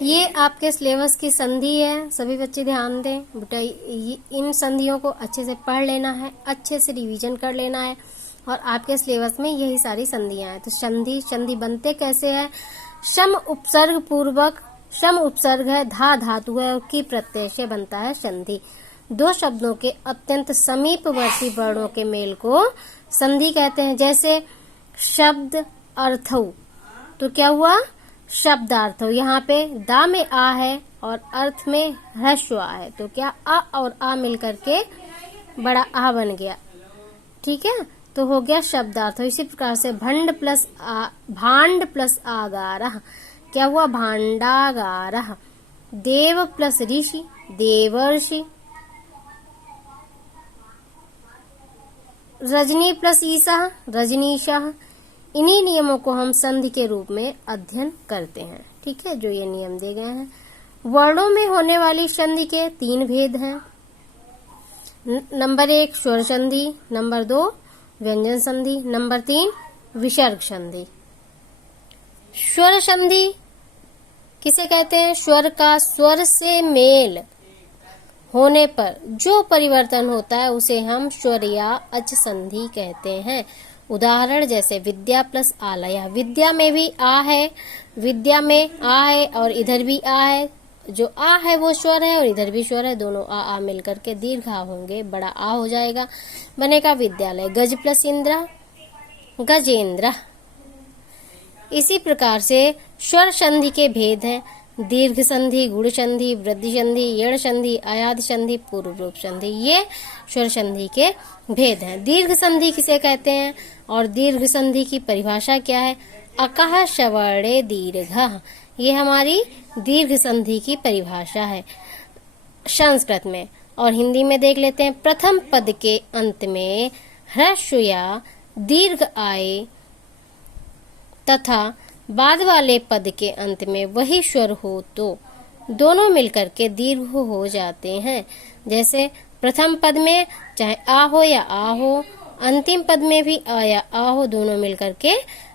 ये आपके सिलेबस की संधि है, सभी बच्चे ध्यान दें बेटा। इन संधियों को अच्छे से पढ़ लेना है, अच्छे से रिवीजन कर लेना है, और आपके सिलेबस में यही सारी संधियां हैं। तो संधि बनते कैसे है? शम उपसर्ग पूर्वक, शम उपसर्ग है, धा धातु है और की प्रत्यय से बनता है संधि। दो शब्दों के अत्यंत समीपवर्ती वर्णों के मेल को संधि कहते हैं। जैसे शब्द अर्थौ, तो क्या हुआ? शब्दार्थ। यहाँ पे दा में आ है और अर्थ में ह्रस्व आ है, तो क्या अ और आ मिलकर के बड़ा आ बन गया। ठीक है, तो हो गया शब्दार्थ। इसी प्रकार से भांड प्लस आगारः, क्या हुआ? भांडागारः। देव प्लस ऋषि, देवर्षि। रजनी प्लस ईसा, रजनीशः। इन्हीं नियमों को हम संधि के रूप में अध्ययन करते हैं। ठीक है, जो ये नियम दिए गए हैं। वर्णों में होने वाली संधि के 3 भेद हैं। नंबर 1 स्वर संधि, नंबर 2 व्यंजन संधि, नंबर 3 विसर्ग संधि। स्वर संधि किसे कहते हैं? स्वर का स्वर से मेल होने पर जो परिवर्तन होता है उसे हम स्वर या अच संधि कहते हैं। उदाहरण जैसे विद्या प्लस आलय, विद्या में भी आ है, विद्या में आ है और इधर भी आ है। जो आ है वो स्वर है और इधर भी स्वर है, दोनों आ मिलकर के दीर्घ आ होंगे, बड़ा आ हो जाएगा, बनेगा विद्यालय। गज प्लस इंद्र, गजेंद्र। इसी प्रकार से स्वर संधि के भेद हैं। दीर्घ संधि, गुण संधि, वृद्धि संधि, यण संधि, आयाद संधि, पूर्व रूप संधि, ये स्वर संधि के भेद हैं। दीर्घ संधि किसे कहते हैं और दीर्घ संधि की परिभाषा क्या है? अकः श्रवणे दीर्घः, ये हमारी दीर्घ संधि की परिभाषा है संस्कृत में। और हिंदी में देख लेते हैं। प्रथम पद के अंत में ह्रस्व या दीर्घ आए तथा बाद वाले पद के अंत में वही स्वर हो तो दोनों मिलकर के दीर्घ हो जाते हैं। जैसे प्रथम पद में चाहे आ हो या आ हो, अंतिम पद में भी आ या आ हो, दोनों मिलकर के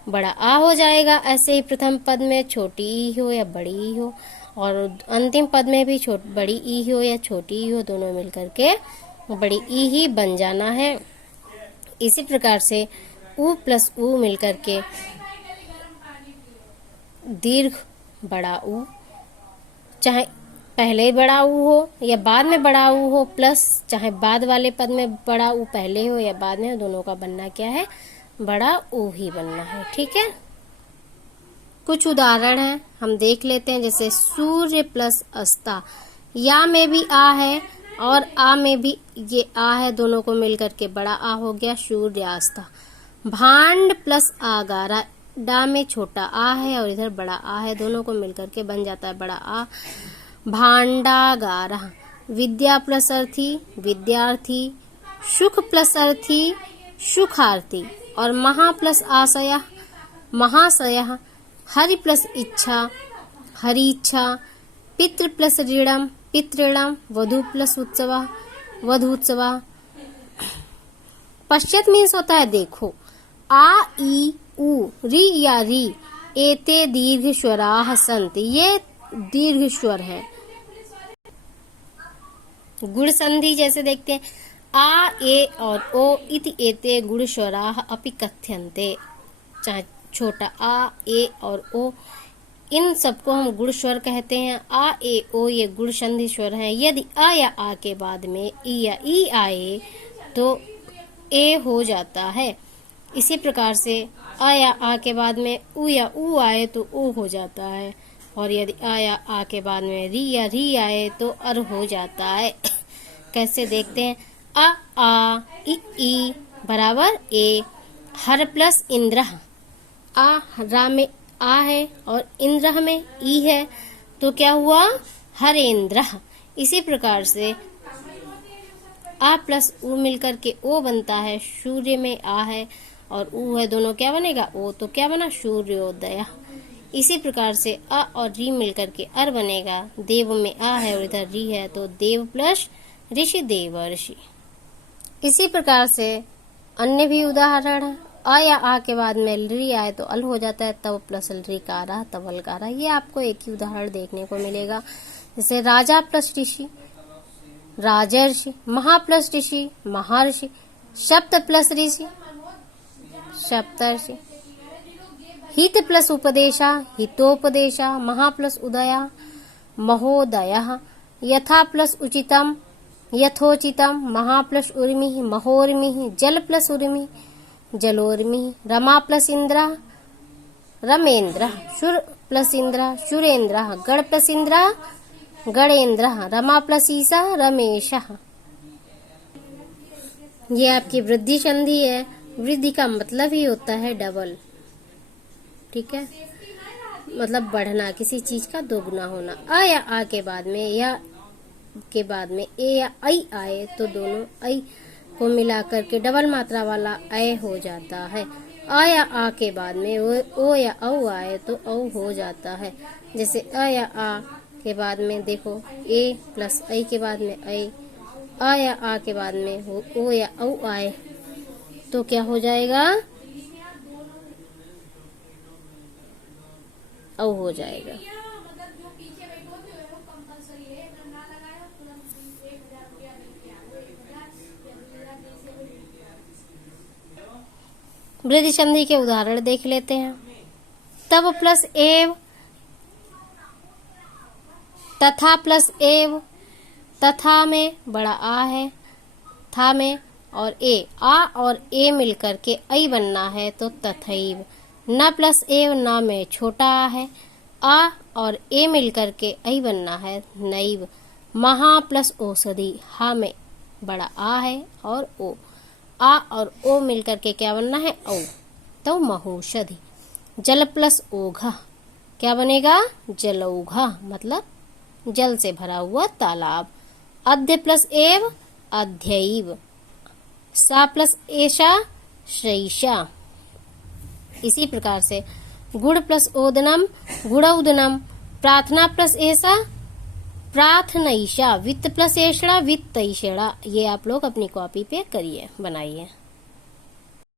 बड़ा आ हो जाएगा। ऐसे ही प्रथम पद में छोटी ई हो या बड़ी ई हो, और अंतिम पद में भी बड़ी ई हो या छोटी ई हो, दोनों मिलकर के बड़ी ई ही बन जाना है। इसी प्रकार से उ प्लस उ मिलकर के दीर्घ बड़ा ऊ, चाहे पहले बड़ा ऊ हो या बाद में बड़ा ऊ हो, प्लस चाहे बाद वाले पद में बड़ा ऊ पहले हो या बाद में, दोनों का बनना क्या है? बड़ा ऊ ही बनना है। ठीक है, कुछ उदाहरण हैं हम देख लेते हैं। जैसे सूर्य प्लस अस्ता, या में भी आ है और आ में भी ये आ है, दोनों को मिलकर के बड़ा आ हो गया, सूर्यास्ता। भांड प्लस आगारा, डा में छोटा आ है और इधर बड़ा आ है, दोनों को मिलकर के बन जाता है बड़ा आ, भांडागारः। विद्या प्लस अर्थी, विद्यार्थी। सुख प्लस अर्थी, सुखार्थी। और महा प्लस आशय, महाशयः। हरि प्लस इच्छा, हरिच्छा। पितृ प्लस ऋणम, पितृणम। वधु प्लस उत्सव, वधूत्सव। पश्चात मीन्स होता है देखो। आ ई उ, री या री, एते दीर्घ स्वराः सन्ति, ये दीर्घ स्वर है। गुण संधि जैसे देखते हैं, आ ए और ओ इति एते गुण स्वराः अपि कथ्यन्ते, चाहे छोटा आ ए और ओ, इन सबको हम गुण स्वर कहते हैं। आ ए ओ ये गुण संधि स्वर हैं। यदि आ या आ के बाद में ई या ई आए तो ए हो जाता है। इसी प्रकार से आ या आ के बाद में उ या उ आए तो ओ हो जाता है, और यदि आ या आ के बाद में री या री आए तो अर हो जाता है। कैसे देखते हैं? आ ई बराबर ए। हर प्लस इंद्र, आ रा में आ है और इंद्र में ई है, तो क्या हुआ? हरेंद्र। इसी प्रकार से आ प्लस उ मिलकर के ओ बनता है। सूर्य में आ है और ऊ है, दोनों क्या बनेगा? ओ, तो क्या बना? सूर्योदय। इसी प्रकार से अ और री मिलकर के अर बनेगा। देव में आ है और इधर री है, तो देव प्लस ऋषि, देवर्षि। इसी प्रकार से अन्य भी उदाहरण है। अ या आ के बाद में री आए तो अल हो जाता है, तब प्लस री कारा तब अलकारा। ये आपको एक ही उदाहरण देखने को मिलेगा। जैसे राजा प्लस ऋषि राजर्षि, महा प्लस ऋषि महर्षि, सप्त प्लस ऋषि सप्तर्षि, हित प्लस उपदेशा हितोपदेशा, महा प्लस उदया महोदयः, यथा प्लस उचितम यथोचितम, महा प्लस उर्मिः महोर्मिः, जल प्लस उर्मिः जलोर्मिः, रमा प्लस इंद्र रमेन्द्र, शुर प्लस इंद्र शुरेन्द्र, गण प्लस इंद्र गणेन्द्र, रमा प्लस ईसा रमेशः। ये आपकी वृद्धि संधि है। वृद्धि का मतलब ही होता है डबल, ठीक है, मतलब बढ़ना, किसी चीज का दोगुना होना। अ या आ के बाद में या के बाद में ए या आई आए तो दोनों आई को मिलाकर के डबल मात्रा वाला अय हो जाता है। अ या आ के बाद में ओ या औ आए तो औ हो जाता है। जैसे अ या आ के बाद में देखो ए प्लस आई के बाद में आई, अ या आ के बाद में ओ या औ आए तो क्या हो जाएगा, औ हो जाएगा। वृद्धि संधि के उदाहरण देख लेते हैं। तब प्लस एव, तथा प्लस एव, तथा में बड़ा आ है, था में और ए, आ और ए मिलकर के ऐ बनना है तो तथैव। न प्लस एव, न में छोटा आ है, आ और ए मिलकर के ऐ बनना है नैव। महा प्लस औषधि, हा में बड़ा आ है और ओ, आ और ओ मिलकर के क्या बनना है औ, तो महौषधि। जल प्लस ओघा क्या बनेगा, जलौघा, मतलब जल से भरा हुआ तालाब। अध्य प्लस एव अध्यैव, सा प्लस एषा शैषा। इसी प्रकार से गुड़ प्लस ओदनम गुड़ौदनम, प्रार्थना प्लस ऐसा प्रार्थनैषा, वित्त प्लस ऐषणा वित्तैषणा। ये आप लोग अपनी कॉपी पे करिए, बनाइए।